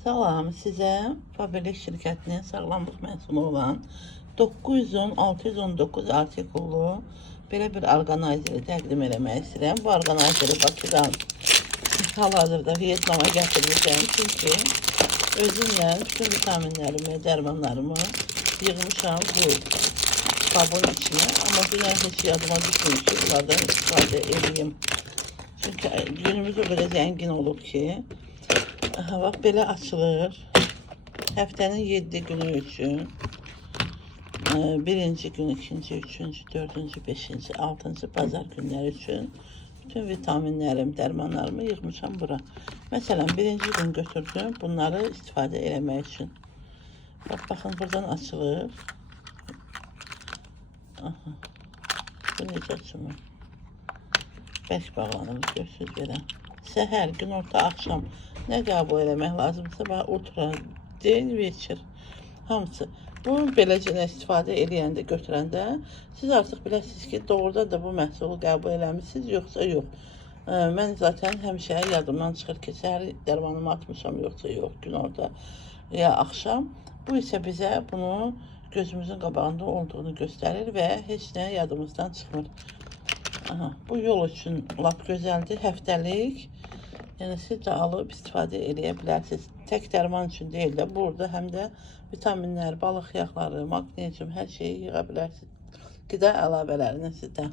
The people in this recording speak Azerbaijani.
Salam, sizə Faberlic şirkətinin sağlamlıq məhsulu olan 910-619 artikullu belə bir orqanayzeri təqdim eləmək istəyirəm. Bu orqanayzeri Bakıdan hal-hazırda Vietnama gətirmişəm. Çünki özümlə bütün vitaminlərimi, dərmanlarımı yığmışam bu qabın içine. Amma dünən heç yadıma düşmür ki, bunlardan istifadə edeyim. Çünki günümüz o qədər zəngin olub ki, bax belə açılır. Həftənin 7 günü üçün birinci gün, ikinci, üçüncü, dördüncü, beşinci, altıncı bazar günləri üçün bütün vitaminlərim, dərmanlarımı yığmışam bura. Məsələn, birinci gün götürdüm bunları istifadə eləmək üçün. Baxın, buradan açılır. Aha, bu necə açılır? Bərk bağlanır, görsünüz belə. Səhər, günorta, axşam nə qəbul eləmək lazımsa, bax, ultra, din, veçir, hamısı. Bunu beləcə istifadə eləyəndə, götürəndə, siz artıq biləsiniz ki, doğrudan da bu məhsulu qəbul eləmişsiniz, yoxsa yox. Mən zaten həmişə yadımdan çıxır ki, səhər dərmanımı atmışam, yoxsa yox, günorta ya axşam. Bu isə bizə bunu gözümüzün qabağında olduğunu göstərir və heç nə yadımızdan çıxmır. Aha, bu yol üçün lap gözəldir, həftəlik. Yəni siz də alıb istifadə eləyə bilərsiniz. Tək dərman üçün deyil də, burada həm də vitaminlər, balıq yağları, maqnezium, hər şeyi yığa bilərsiniz. Qida əlavələrini sizdə.